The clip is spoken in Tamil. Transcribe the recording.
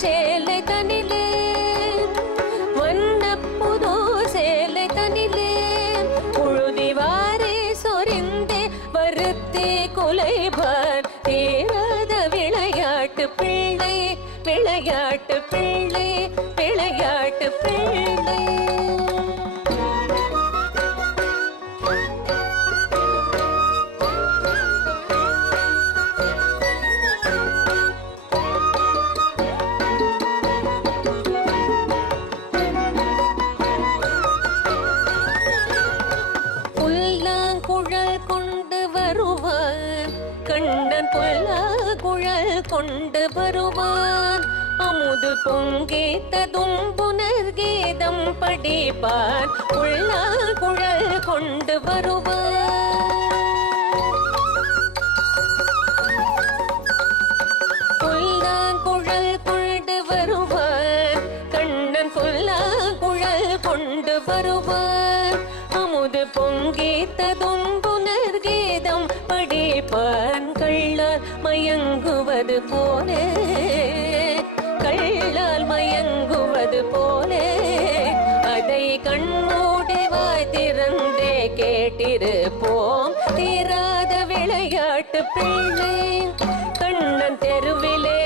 சேலை தனிலே வண்ண புது சேலை தனிலே உழுதிவாரே சொரிந்தே வருத்தே குலைபார் தீராத விளையாட்டு பிள்ளை விளையாட்டு பிள்ளை விளையாட்டு பிள்ளை. கண்ணன் புல்லாங்குழல் கொண்டு வருவான் அமுது பொங்கேத்ததும் புனர்கீதம் படிப்பான் புல்லாங்குழல் கொண்டு வருவான். புல்லாங்குழல் கொண்டு வருவான் கண்ணன் புல்லாங்குழல் கொண்டு வருவான் அமுது பொங்கேத்ததும் புனர்கீதம் படிப்பான். கள்ளால் மயங்குவது போலே கள்ளால் மயங்குவது போலே அதை கண்மூடி வாய் திறந்தே கேட்டிருப்போம் தீராத விளையாட்டு பிள்ளை. கண்ணன் தெருவிலே